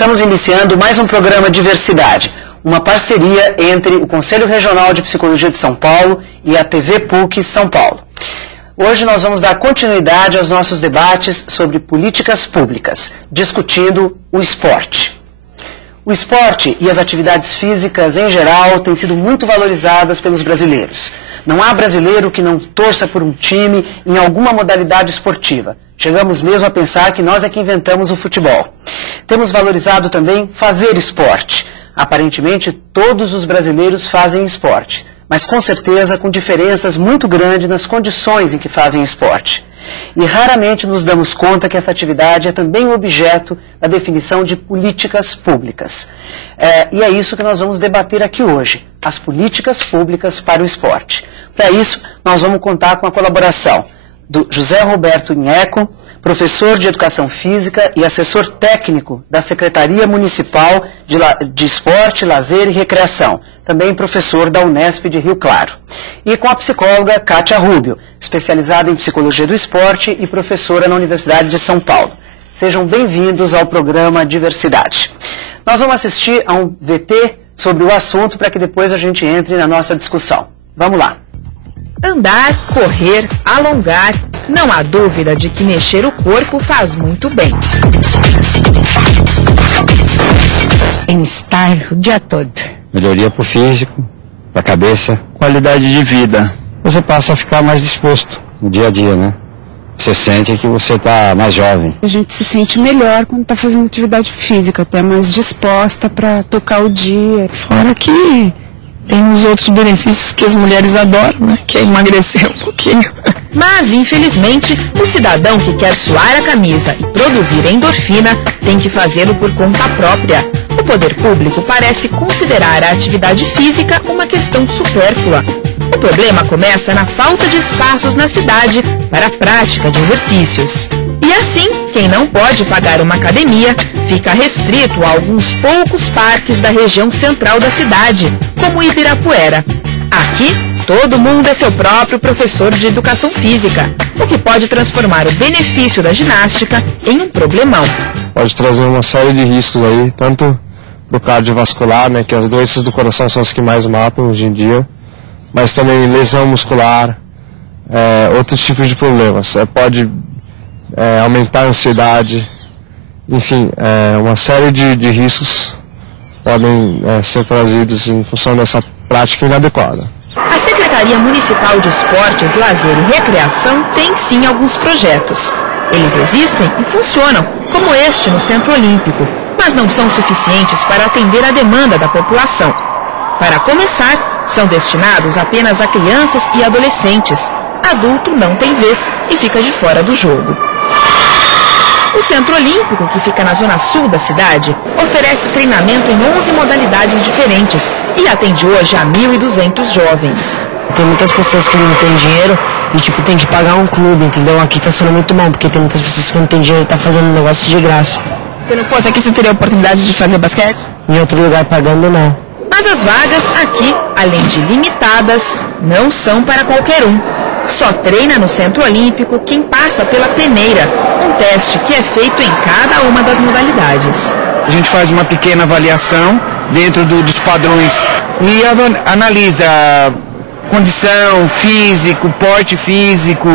Estamos iniciando mais um programa Diversidade, uma parceria entre o Conselho Regional de Psicologia de São Paulo e a TV PUC São Paulo. Hoje nós vamos dar continuidade aos nossos debates sobre políticas públicas, discutindo o esporte. O esporte e as atividades físicas, em geral, têm sido muito valorizadas pelos brasileiros. Não há brasileiro que não torça por um time em alguma modalidade esportiva. Chegamos mesmo a pensar que nós é que inventamos o futebol. Temos valorizado também fazer esporte. Aparentemente, todos os brasileiros fazem esporte, mas com certeza com diferenças muito grandes nas condições em que fazem esporte. E raramente nos damos conta que essa atividade é também objeto da definição de políticas públicas. E é isso que nós vamos debater aqui hoje, as políticas públicas para o esporte. Para isso, nós vamos contar com a colaboração do José Roberto Inheco, professor de Educação Física e assessor técnico da Secretaria Municipal de Esporte, Lazer e Recreação, também professor da Unesp de Rio Claro. E com a psicóloga Kátia Rubio, especializada em Psicologia do Esporte e professora na Universidade de São Paulo. Sejam bem-vindos ao programa Diversidade. Nós vamos assistir a um VT sobre o assunto para que depois a gente entre na nossa discussão. Vamos lá. Andar, correr, alongar, não há dúvida de que mexer o corpo faz muito bem. Bem-estar o dia todo. Melhoria para o físico, para a cabeça. Qualidade de vida. Você passa a ficar mais disposto. No dia a dia, né? Você sente que você está mais jovem. A gente se sente melhor quando está fazendo atividade física, até mais disposta para tocar o dia. Fora que tem os outros benefícios que as mulheres adoram, né? Que é emagrecer um pouquinho. Mas, infelizmente, o cidadão que quer suar a camisa e produzir endorfina tem que fazê-lo por conta própria. O poder público parece considerar a atividade física uma questão supérflua. O problema começa na falta de espaços na cidade para a prática de exercícios. E assim, quem não pode pagar uma academia fica restrito a alguns poucos parques da região central da cidade, como Ibirapuera. Aqui, todo mundo é seu próprio professor de educação física, o que pode transformar o benefício da ginástica em um problemão. Pode trazer uma série de riscos aí, tanto do cardiovascular, né, que as doenças do coração são as que mais matam hoje em dia, mas também lesão muscular, outros tipos de problemas. Pode aumentar a ansiedade, enfim, uma série de riscos podem ser trazidos em função dessa prática inadequada. A Secretaria Municipal de Esportes, Lazer e Recreação tem sim alguns projetos. Eles existem e funcionam, como este no Centro Olímpico, mas não são suficientes para atender a demanda da população. Para começar, são destinados apenas a crianças e adolescentes. Adulto não tem vez e fica de fora do jogo. O Centro Olímpico, que fica na zona sul da cidade, oferece treinamento em 11 modalidades diferentes e atende hoje a 1.200 jovens. Tem muitas pessoas que não têm dinheiro e tem que pagar um clube, entendeu? Aqui tá sendo muito bom, porque tem muitas pessoas que não têm dinheiro e tá fazendo um negócio de graça. Se não fosse aqui, você teria a oportunidade de fazer basquete? Em outro lugar pagando, não. Mas as vagas aqui, além de limitadas, não são para qualquer um. Só treina no Centro Olímpico quem passa pela peneira, um teste que é feito em cada uma das modalidades. A gente faz uma pequena avaliação dentro dos padrões e analisa condição, físico, porte físico,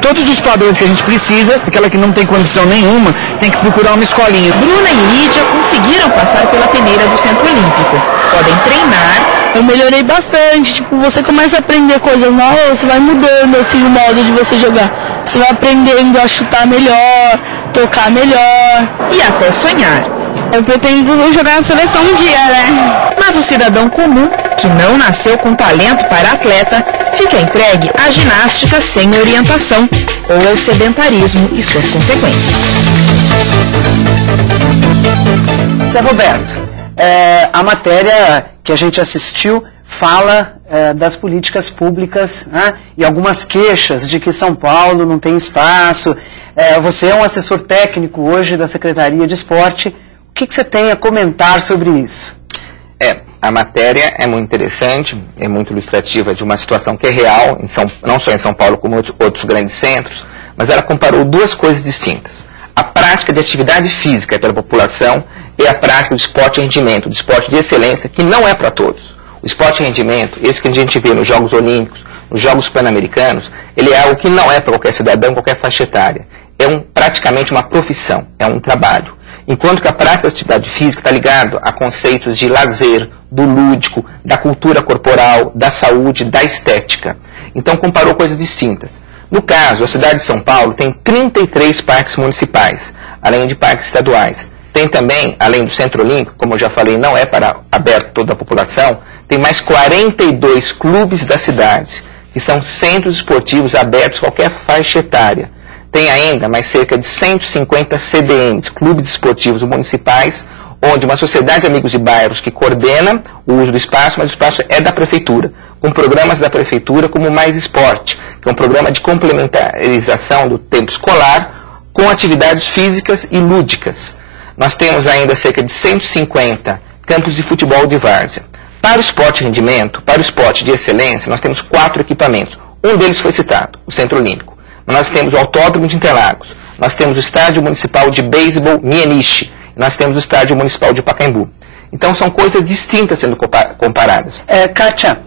todos os padrões que a gente precisa. Aquela que não tem condição nenhuma tem que procurar uma escolinha. Bruna e Lídia conseguiram passar pela peneira do Centro Olímpico. Podem treinar. Eu melhorei bastante, você começa a aprender coisas novas, você vai mudando assim o modo de você jogar. Você vai aprendendo a chutar melhor, tocar melhor e até sonhar. Eu pretendo jogar na seleção um dia, né? Mas o cidadão comum, que não nasceu com talento para atleta, fica entregue à ginástica sem orientação ou ao sedentarismo e suas consequências. Zé Roberto, a matéria que a gente assistiu fala das políticas públicas, né, e algumas queixas de que São Paulo não tem espaço. Você é um assessor técnico hoje da Secretaria de Esporte. O que você tem a comentar sobre isso? A matéria é muito interessante, é muito ilustrativa de uma situação que é real, não só em São Paulo como em outros grandes centros, mas ela comparou duas coisas distintas. a prática de atividade física pela população e a prática do esporte de rendimento, do esporte de excelência, que não é para todos. O esporte de rendimento, esse que a gente vê nos Jogos Olímpicos, nos Jogos Pan-Americanos, ele é algo que não é para qualquer cidadão, qualquer faixa etária. É praticamente uma profissão, é um trabalho. Enquanto que a prática da atividade física está ligado a conceitos de lazer, do lúdico, da cultura corporal, da saúde, da estética. Então comparou coisas distintas. No caso, a cidade de São Paulo tem 33 parques municipais, além de parques estaduais. Tem também, além do Centro Olímpico, como eu já falei, não é para aberto toda a população, tem mais 42 clubes da cidade, que são centros esportivos abertos a qualquer faixa etária. Tem ainda mais cerca de 150 CDMs, clubes esportivos municipais, onde uma sociedade de amigos de bairros que coordena o uso do espaço, mas o espaço é da prefeitura, com programas da prefeitura como Mais Esporte, que é um programa de complementarização do tempo escolar com atividades físicas e lúdicas. Nós temos ainda cerca de 150 campos de futebol de várzea. Para o esporte de rendimento, para o esporte de excelência, nós temos 4 equipamentos. Um deles foi citado, o Centro Olímpico. Nós temos o Autódromo de Interlagos, nós temos o Estádio Municipal de Beisebol Mieniche, nós temos o Estádio Municipal de Pacaembu. Então são coisas distintas sendo comparadas. Kátia,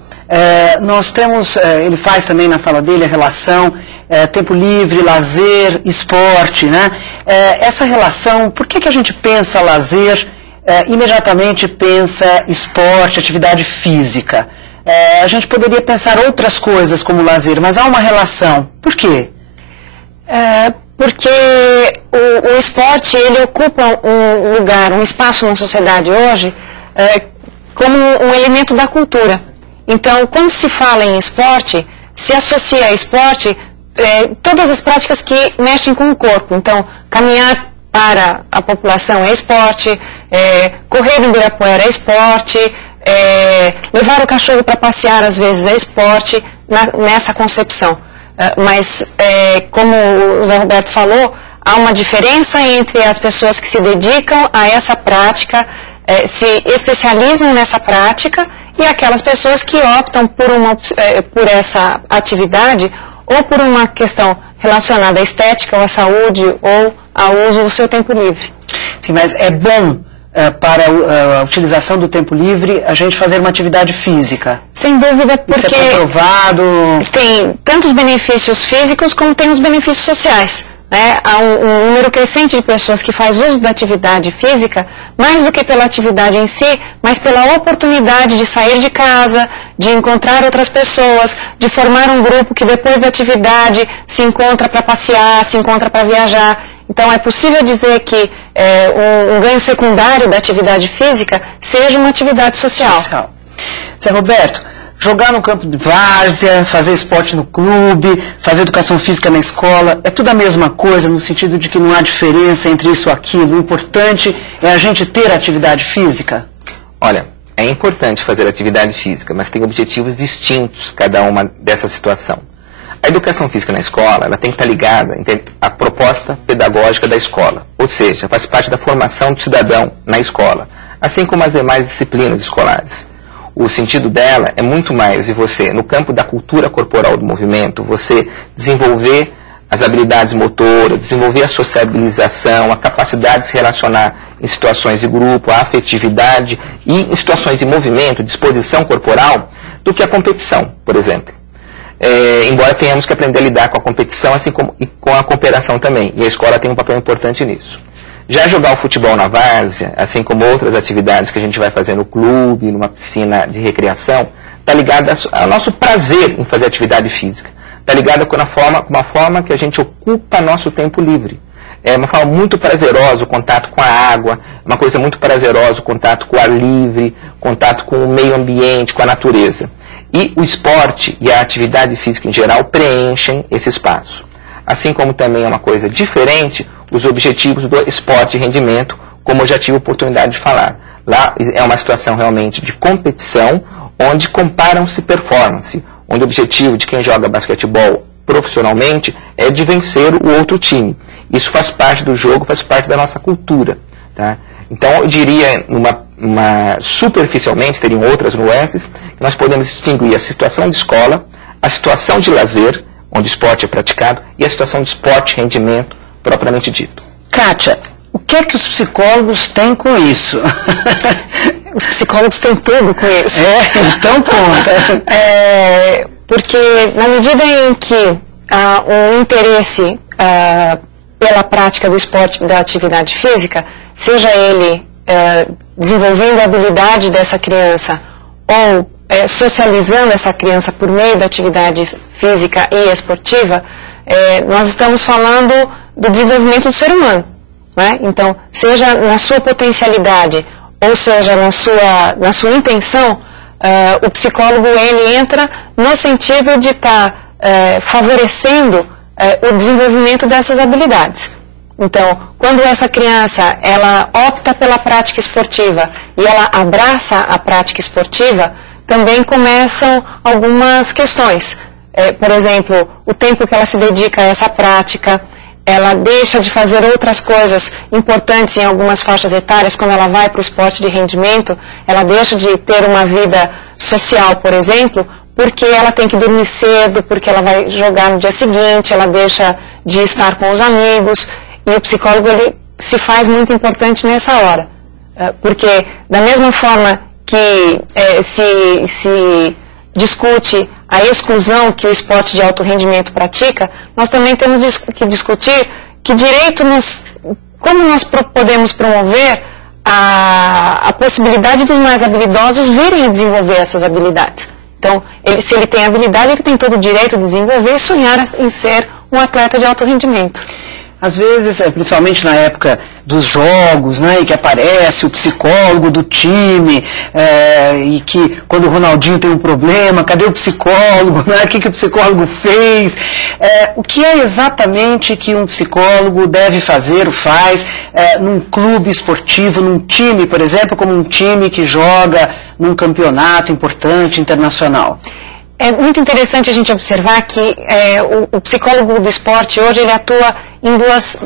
nós temos, ele faz também na fala dele a relação tempo livre, lazer, esporte, né? Essa relação, por que a gente pensa lazer, imediatamente pensa esporte, atividade física? A gente poderia pensar outras coisas como lazer, mas há uma relação. Por quê? Porque o esporte, ele ocupa um lugar, um espaço na sociedade hoje como um elemento da cultura. Então, quando se fala em esporte, se associa a esporte todas as práticas que mexem com o corpo. Então, caminhar para a população é esporte, correr no Ibirapuera é esporte, levar o cachorro para passear às vezes é esporte, nessa concepção. Mas, como o Zé Roberto falou, há uma diferença entre as pessoas que se dedicam a essa prática, se especializam nessa prática, e aquelas pessoas que optam por essa atividade ou por uma questão relacionada à estética ou à saúde ou ao uso do seu tempo livre. Sim, mas é bom para a utilização do tempo livre a gente fazer uma atividade física? Sem dúvida, porque isso é comprovado. Tem tanto os benefícios físicos como tem os benefícios sociais. Há um número crescente de pessoas que faz uso da atividade física, mais do que pela atividade em si, mas pela oportunidade de sair de casa, de encontrar outras pessoas, de formar um grupo que depois da atividade se encontra para passear, se encontra para viajar. Então é possível dizer que um ganho secundário da atividade física seja uma atividade social. Zé Roberto, jogar no campo de várzea, fazer esporte no clube, fazer educação física na escola, é tudo a mesma coisa no sentido de que não há diferença entre isso e aquilo. O importante é a gente ter atividade física? Olha, é importante fazer atividade física, mas tem objetivos distintos cada uma dessa situação. A educação física na escola, ela tem que estar ligada à proposta pedagógica da escola, ou seja, faz parte da formação do cidadão na escola, assim como as demais disciplinas escolares. O sentido dela é muito mais de você, no campo da cultura corporal do movimento, você desenvolver as habilidades motoras, desenvolver a sociabilização, a capacidade de se relacionar em situações de grupo, a afetividade e em situações de movimento, disposição corporal, do que a competição, por exemplo. Embora tenhamos que aprender a lidar com a competição, assim como e com a cooperação também, e a escola tem um papel importante nisso. Já jogar o futebol na várzea, assim como outras atividades que a gente vai fazer no clube, numa piscina de recreação, está ligada ao nosso prazer em fazer atividade física. Está ligada com uma forma que a gente ocupa nosso tempo livre. É uma forma muito prazerosa o contato com a água, uma coisa muito prazerosa o contato com o ar livre, contato com o meio ambiente, com a natureza. E o esporte e a atividade física em geral preenchem esse espaço. Assim como também é uma coisa diferente os objetivos do esporte e rendimento, como eu já tive a oportunidade de falar. Lá é uma situação realmente de competição, onde comparam-se performance, onde o objetivo de quem joga basquetebol profissionalmente é de vencer o outro time. Isso faz parte do jogo, faz parte da nossa cultura. Tá? Então eu diria, superficialmente, teriam outras nuances, que nós podemos distinguir a situação de escola, a situação de lazer, onde o esporte é praticado, e a situação de esporte e rendimento propriamente dito. Kátia, o que é que os psicólogos têm com isso? Os psicólogos têm tudo com isso. Então conta. Porque na medida em que o interesse pela prática do esporte, da atividade física, seja ele desenvolvendo a habilidade dessa criança ou socializando essa criança por meio da atividade física e esportiva, nós estamos falando do desenvolvimento do ser humano. Né? Então, seja na sua potencialidade ou seja na sua intenção, o psicólogo ele entra no sentido de estar favorecendo o desenvolvimento dessas habilidades. Então, quando essa criança ela opta pela prática esportiva e ela abraça a prática esportiva, também começam algumas questões. Por exemplo, o tempo que ela se dedica a essa prática, ela deixa de fazer outras coisas importantes em algumas faixas etárias. Quando ela vai para o esporte de rendimento, ela deixa de ter uma vida social, por exemplo, porque ela tem que dormir cedo, porque ela vai jogar no dia seguinte, ela deixa de estar com os amigos, e o psicólogo ele se faz muito importante nessa hora. Porque da mesma forma que se discute a exclusão que o esporte de alto rendimento pratica, nós também temos que discutir que como nós podemos promover a possibilidade dos mais habilidosos virem a desenvolver essas habilidades. Então, se ele tem habilidade, ele tem todo o direito de desenvolver e sonhar em ser um atleta de alto rendimento. Às vezes, principalmente na época dos jogos, né, e que aparece o psicólogo do time, e que quando o Ronaldinho tem um problema, cadê o psicólogo, né, o que o psicólogo fez? O que é exatamente que um psicólogo deve fazer ou faz num clube esportivo, num time, por exemplo, como um time que joga num campeonato importante, internacional? É muito interessante a gente observar que o psicólogo do esporte hoje ele atua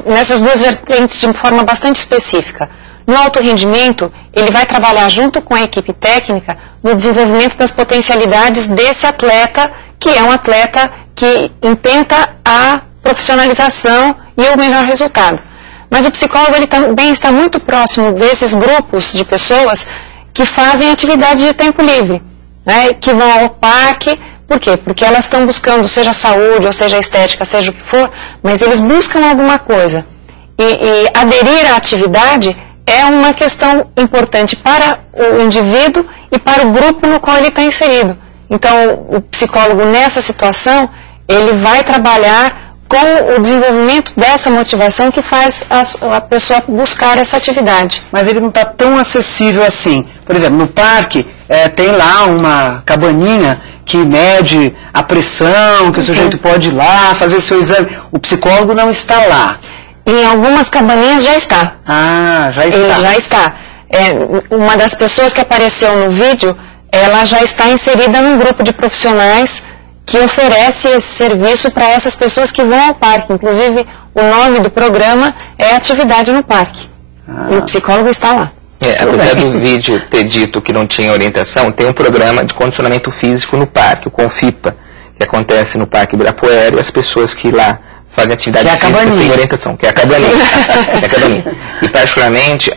nessas duas vertentes de forma bastante específica. No alto rendimento, ele vai trabalhar junto com a equipe técnica no desenvolvimento das potencialidades desse atleta, que é um atleta que intenta a profissionalização e o melhor resultado. Mas o psicólogo ele também está muito próximo desses grupos de pessoas que fazem atividade de tempo livre. Né, que vão ao parque, por quê? Porque elas estão buscando, seja saúde, ou seja estética, seja o que for, mas eles buscam alguma coisa. E aderir à atividade é uma questão importante para o indivíduo e para o grupo no qual ele está inserido. Então, o psicólogo nessa situação, ele vai trabalhar com o desenvolvimento dessa motivação que faz a pessoa buscar essa atividade. Mas ele não está tão acessível assim. Por exemplo, no parque tem lá uma cabaninha que mede a pressão, que o sujeito pode ir lá, fazer seu exame. O psicólogo não está lá. Em algumas cabaninhas já está. Ah, já está. Ele já está. Uma das pessoas que apareceu no vídeo, ela já está inserida num grupo de profissionais que oferece esse serviço para essas pessoas que vão ao parque. Inclusive, o nome do programa é Atividade no Parque. E o psicólogo está lá. Apesar do vídeo ter dito que não tinha orientação, tem um programa de condicionamento físico no parque, o CONFIPA, que acontece no Parque Ibirapuera, e as pessoas que lá fazem atividade física têm orientação, que é a cabaninha. E, particularmente,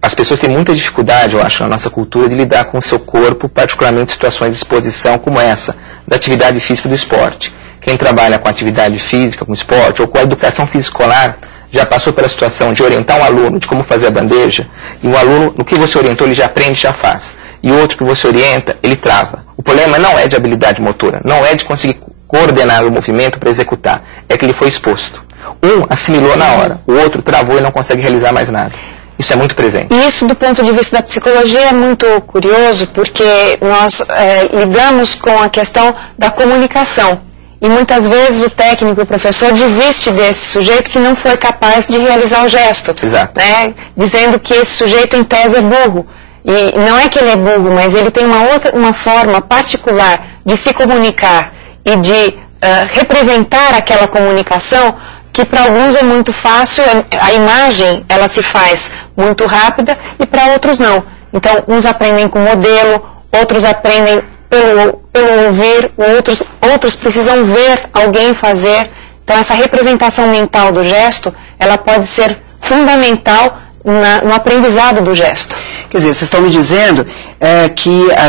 as pessoas têm muita dificuldade, eu acho, na nossa cultura, de lidar com o seu corpo, particularmente em situações de exposição como essa, da atividade física do esporte. Quem trabalha com atividade física, com esporte, ou com a educação física escolar, já passou pela situação de orientar um aluno de como fazer a bandeja, e um aluno, no que você orientou, ele já aprende, já faz. E outro que você orienta, ele trava. O problema não é de habilidade motora, não é de conseguir coordenar o movimento para executar, é que ele foi exposto. Um assimilou na hora, o outro travou e não consegue realizar mais nada. Isso é muito presente. E isso, do ponto de vista da psicologia, é muito curioso, porque nós lidamos com a questão da comunicação. E muitas vezes o técnico, o professor, desiste desse sujeito que não foi capaz de realizar o gesto. Exato. Né? Dizendo que esse sujeito, em tese, é burro. E não é que ele é burro, mas ele tem uma forma particular de se comunicar e de representar aquela comunicação que para alguns é muito fácil, a imagem ela se faz muito rápida e para outros não. Então, uns aprendem com modelo, outros aprendem pelo ouvir, outros precisam ver alguém fazer. Então, essa representação mental do gesto ela pode ser fundamental no aprendizado do gesto. Quer dizer, vocês estão me dizendo que a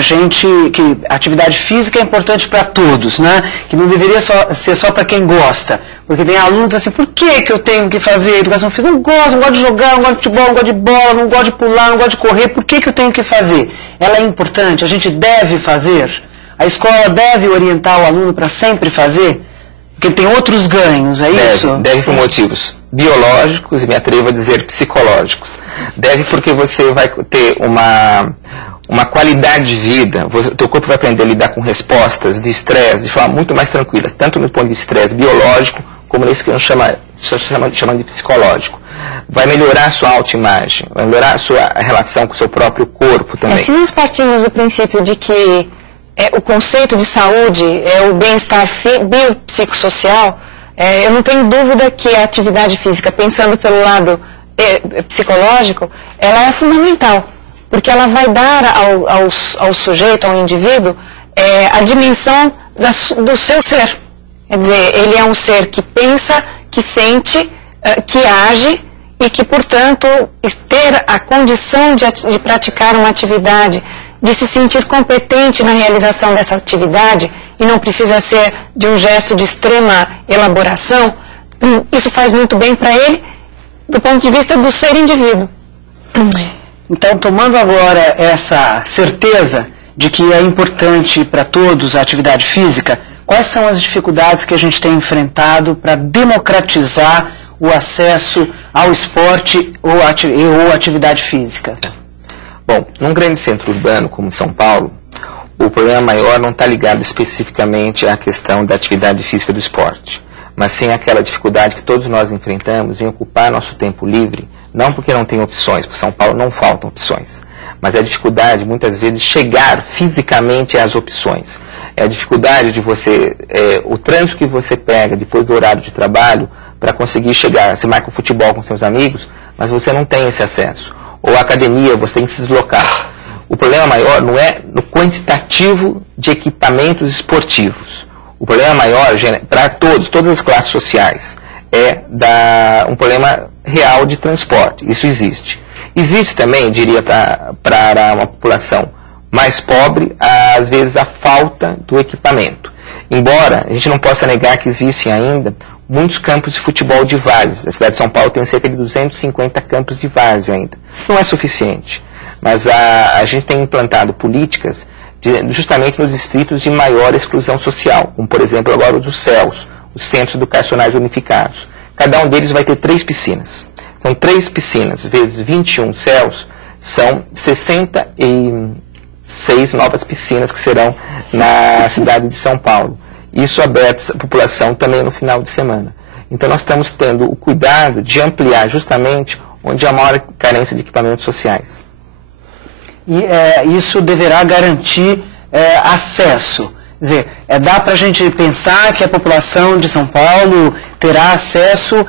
atividade física é importante para todos, né? Que não deveria ser só para quem gosta. Porque tem alunos assim, por que eu tenho que fazer educação física? Não gosto de jogar, não gosto de futebol, não gosto de bola, não gosto de pular, não gosto de correr, por que eu tenho que fazer? Ela é importante, a gente deve fazer? A escola deve orientar o aluno para sempre fazer? Porque tem outros ganhos, é isso? Deve por motivos biológicos e me atrevo a dizer psicológicos. Deve porque você vai ter uma qualidade de vida, o teu corpo vai aprender a lidar com respostas de estresse de forma muito mais tranquila, tanto no ponto de estresse biológico, como nesse que a gente chama de psicológico. Vai melhorar a sua autoimagem, vai melhorar a sua relação com o seu próprio corpo também. Se nós partimos do princípio de que o conceito de saúde é o bem-estar biopsicossocial, eu não tenho dúvida que a atividade física, pensando pelo lado psicológico, ela é fundamental, porque ela vai dar ao sujeito, ao indivíduo, a dimensão do seu ser. Quer dizer, ele é um ser que pensa, que sente, que age e que, portanto, ter a condição de praticar uma atividade, de se sentir competente na realização dessa atividade, e não precisa ser de um gesto de extrema elaboração, isso faz muito bem para ele, do ponto de vista do ser indivíduo. Então, tomando agora essa certeza de que é importante para todos a atividade física, quais são as dificuldades que a gente tem enfrentado para democratizar o acesso ao esporte ou atividade física? Bom, num grande centro urbano como São Paulo, o problema maior não está ligado especificamente à questão da atividade física do esporte, mas sim aquela dificuldade que todos nós enfrentamos em ocupar nosso tempo livre, não porque não tem opções, porque São Paulo não faltam opções, mas é a dificuldade, muitas vezes, de chegar fisicamente às opções. É a dificuldade de você, o trânsito que você pega depois do horário de trabalho para conseguir chegar. Você marca o futebol com seus amigos, mas você não tem esse acesso. Ou a academia, você tem que se deslocar. O problema maior não é no quantitativo de equipamentos esportivos. O problema maior, para todas as classes sociais, é um problema real de transporte. Isso existe. Existe também, diria, para uma população mais pobre, às vezes a falta do equipamento. Embora a gente não possa negar que existem ainda muitos campos de futebol de várzea. A cidade de São Paulo tem cerca de 250 campos de várzea ainda. Não é suficiente, mas a gente tem implantado políticas justamente nos distritos de maior exclusão social, como por exemplo agora os CEUs, os Centros Educacionais Unificados. Cada um deles vai ter 3 piscinas. Então 3 piscinas vezes 21 CEUs são 66 novas piscinas que serão na cidade de São Paulo. Isso aberto à população também no final de semana. Então nós estamos tendo o cuidado de ampliar justamente onde há maior carência de equipamentos sociais. E isso deverá garantir acesso. Quer dizer, dá para a gente pensar que a população de São Paulo terá acesso,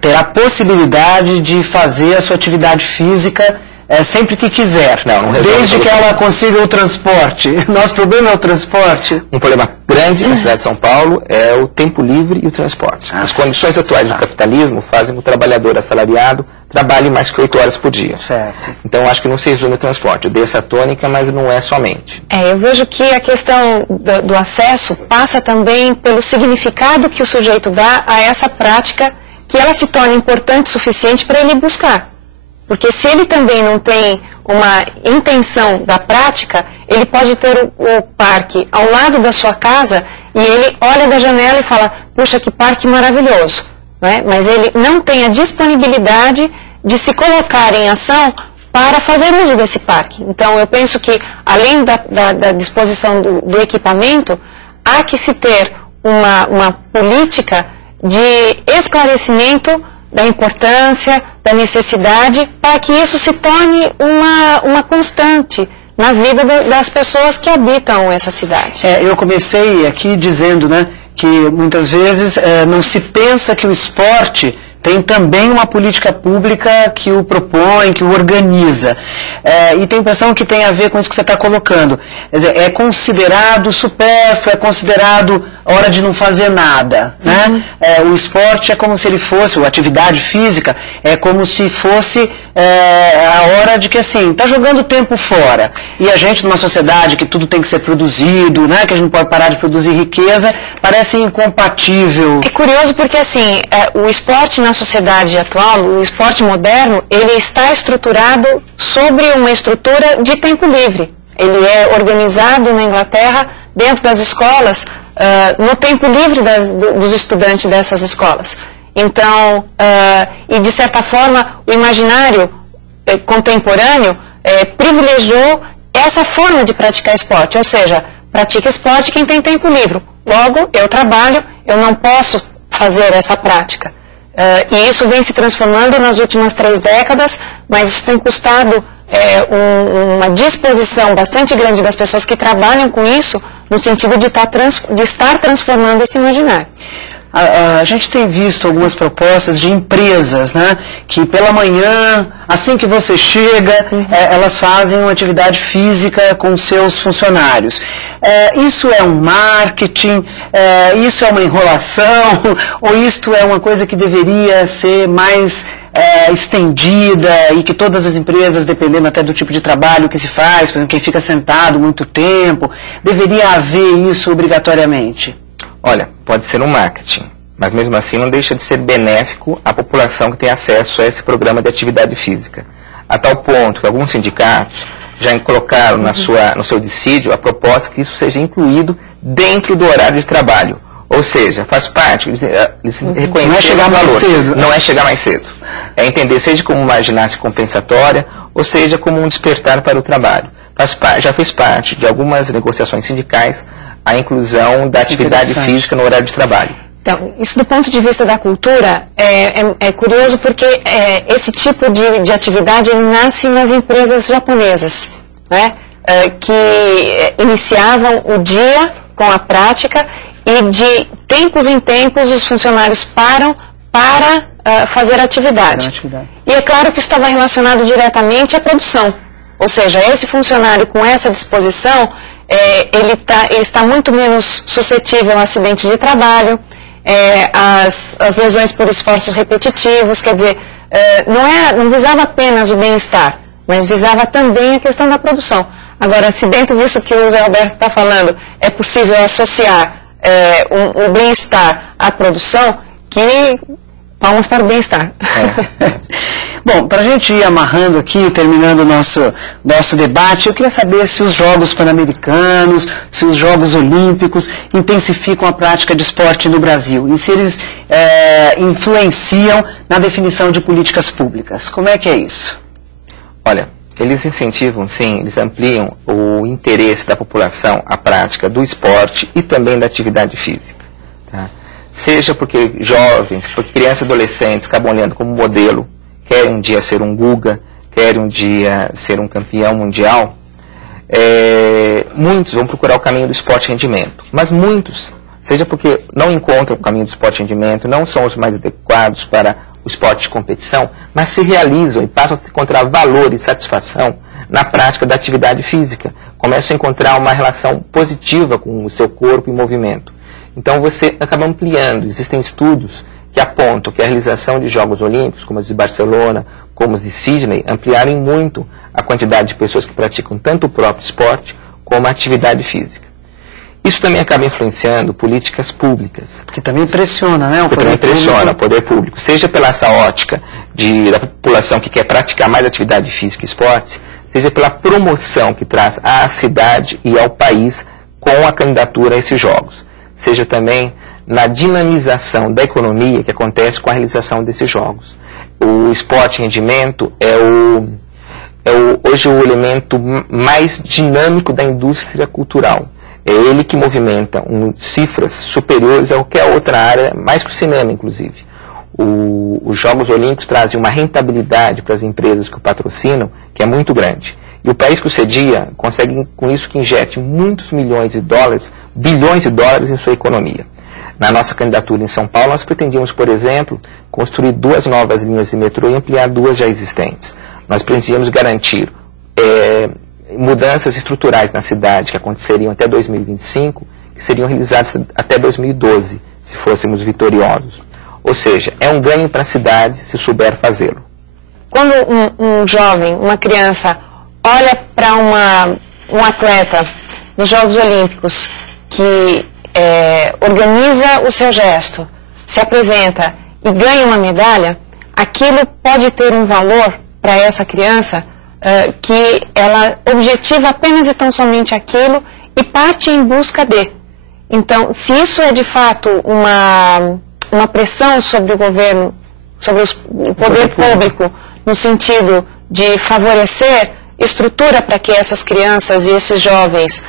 terá possibilidade de fazer a sua atividade física sempre que quiser, desde que ela consiga o transporte. Nosso problema é o transporte. Um problema grande na cidade de São Paulo é o tempo livre e o transporte. As condições atuais do capitalismo fazem com que o trabalhador assalariado trabalhe mais que 8 horas por dia. Certo. Então acho que não se resume o transporte. Eu dei essa tônica, mas não é somente. Eu vejo que a questão do acesso passa também pelo significado que o sujeito dá a essa prática, que ela se torna importante o suficiente para ele buscar. Porque se ele também não tem uma intenção da prática, ele pode ter o parque ao lado da sua casa e ele olha da janela e fala, puxa, que parque maravilhoso. Não é? Mas ele não tem a disponibilidade de se colocar em ação para fazer uso desse parque. Então, eu penso que, além da disposição do equipamento, há que se ter uma política de esclarecimento da importância, da necessidade, para que isso se torne uma constante na vida das pessoas que habitam essa cidade. Eu comecei aqui dizendo, né, que muitas vezes não se pensa que o esporte tem também uma política pública que o propõe, que o organiza. E tem a impressão que tem a ver com isso que você está colocando. Quer dizer, é considerado supérfluo, é considerado hora de não fazer nada. Né? O esporte é como se ele fosse, a atividade física é como se fosse a hora de que, assim, está jogando tempo fora. E a gente, numa sociedade que tudo tem que ser produzido, né, que a gente não pode parar de produzir riqueza, parece incompatível. É curioso porque, assim, o esporte na sociedade atual, o esporte moderno, ele está estruturado sobre uma estrutura de tempo livre. Ele é organizado na Inglaterra, dentro das escolas, no tempo livre dos estudantes dessas escolas. Então, e de certa forma, o imaginário contemporâneo privilegiou essa forma de praticar esporte, ou seja, pratica esporte quem tem tempo livre. Logo, eu trabalho, eu não posso fazer essa prática. E isso vem se transformando nas últimas 3 décadas, mas isso tem custado uma disposição bastante grande das pessoas que trabalham com isso, no sentido de estar transformando esse imaginário. A gente tem visto algumas propostas de empresas, né, que pela manhã, assim que você chega, elas fazem uma atividade física com seus funcionários. Isso é um marketing? Isso é uma enrolação? Ou isto é uma coisa que deveria ser mais estendida e que todas as empresas, dependendo até do tipo de trabalho que se faz, por exemplo, quem fica sentado muito tempo, deveria haver isso obrigatoriamente? Olha, pode ser um marketing, mas mesmo assim não deixa de ser benéfico à população que tem acesso a esse programa de atividade física. A tal ponto que alguns sindicatos já colocaram no seu dissídio a proposta que isso seja incluído dentro do horário de trabalho. Ou seja, faz parte, eles reconhecem não é chegar mais cedo. Não é chegar mais cedo. É entender seja como uma ginástica compensatória, ou seja como um despertar para o trabalho. Já fez parte de algumas negociações sindicais a inclusão da atividade física no horário de trabalho. Então, isso do ponto de vista da cultura é curioso porque esse tipo de atividade ele nasce nas empresas japonesas, né, que iniciavam o dia com a prática e de tempos em tempos os funcionários param para fazer atividade. E é claro que isso estava relacionado diretamente à produção, ou seja, esse funcionário com essa disposição ele está muito menos suscetível a acidentes de trabalho, as lesões por esforços repetitivos, quer dizer, não visava apenas o bem-estar, mas visava também a questão da produção. Agora, se dentro disso que o Zé Roberto está falando, é possível associar o bem-estar à produção, que palmas para o bem-estar. Bom, para a gente ir amarrando aqui, terminando o nosso debate, eu queria saber se os Jogos Pan-Americanos, se os Jogos Olímpicos intensificam a prática de esporte no Brasil e se eles influenciam na definição de políticas públicas. Como é que é isso? Olha, eles incentivam, sim, eles ampliam o interesse da população à prática do esporte e também da atividade física. Tá? Seja porque jovens, porque crianças e adolescentes acabam olhando como modelo, querem um dia ser um Guga, querem um dia ser um campeão mundial, muitos vão procurar o caminho do esporte rendimento. Mas muitos, seja porque não encontram o caminho do esporte rendimento, não são os mais adequados para o esporte de competição, mas se realizam e passam a encontrar valor e satisfação na prática da atividade física. Começam a encontrar uma relação positiva com o seu corpo e movimento. Então você acaba ampliando. Existem estudos que apontam que a realização de Jogos Olímpicos, como os de Barcelona, como os de Sydney, ampliaram muito a quantidade de pessoas que praticam tanto o próprio esporte como a atividade física. Isso também acaba influenciando políticas públicas. Porque também pressiona, né? Porque também pressiona o poder público, seja pela essa ótica da população que quer praticar mais atividade física e esporte, seja pela promoção que traz à cidade e ao país com a candidatura a esses jogos. Seja também na dinamização da economia que acontece com a realização desses jogos. O esporte rendimento hoje o elemento mais dinâmico da indústria cultural. É ele que movimenta cifras superiores a qualquer outra área, mais que o cinema, inclusive. Os Jogos Olímpicos trazem uma rentabilidade para as empresas que o patrocinam, que é muito grande. E o país que o cedia consegue, com isso, que injete muitos milhões de dólares, bilhões de dólares em sua economia. Na nossa candidatura em São Paulo, nós pretendíamos, por exemplo, construir 2 novas linhas de metrô e ampliar 2 já existentes. Nós pretendíamos garantir mudanças estruturais na cidade que aconteceriam até 2025, que seriam realizadas até 2012, se fôssemos vitoriosos. Ou seja, é um ganho para a cidade se souber fazê-lo. Quando um jovem, uma criança, olha para um atleta nos Jogos Olímpicos que organiza o seu gesto, se apresenta e ganha uma medalha, aquilo pode ter um valor para essa criança que ela objetiva apenas e tão somente aquilo e parte em busca de. Então, se isso é de fato uma pressão sobre o governo, sobre o poder público, no sentido de favorecer estrutura para que essas crianças e esses jovens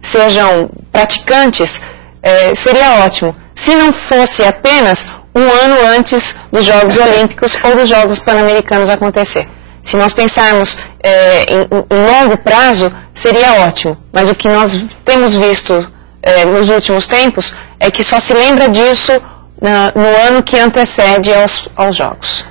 sejam praticantes, seria ótimo. Se não fosse apenas um ano antes dos Jogos Olímpicos ou dos Jogos Pan-Americanos acontecer. Se nós pensarmos em longo prazo, seria ótimo. Mas o que nós temos visto nos últimos tempos é que só se lembra disso no ano que antecede aos Jogos.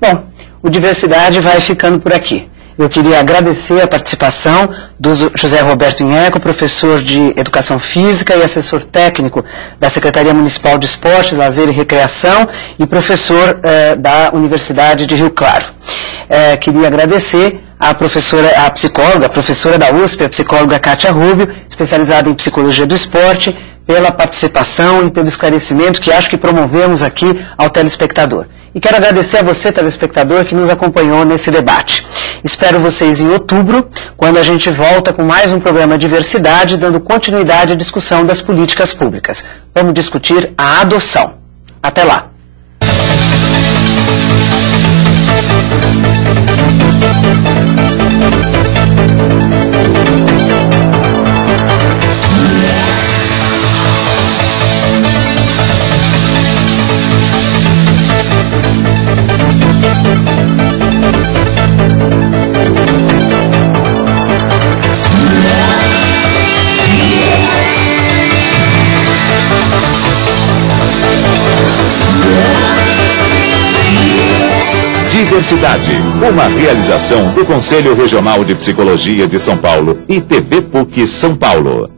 Bom, o Diversidade vai ficando por aqui. Eu queria agradecer a participação do José Roberto Inheco, professor de Educação Física e assessor técnico da Secretaria Municipal de Esporte, Lazer e Recreação e professor da Universidade de Rio Claro. Queria agradecer a psicóloga, a professora da USP, a psicóloga Kátia Rubio, especializada em Psicologia do Esporte, pela participação e pelo esclarecimento que acho que promovemos aqui ao telespectador. E quero agradecer a você, telespectador, que nos acompanhou nesse debate. Espero vocês em outubro, quando a gente volta com mais um programa Diversidade, dando continuidade à discussão das políticas públicas. Vamos discutir a adoção. Até lá! Diversidade, uma realização do Conselho Regional de Psicologia de São Paulo e TV PUC São Paulo.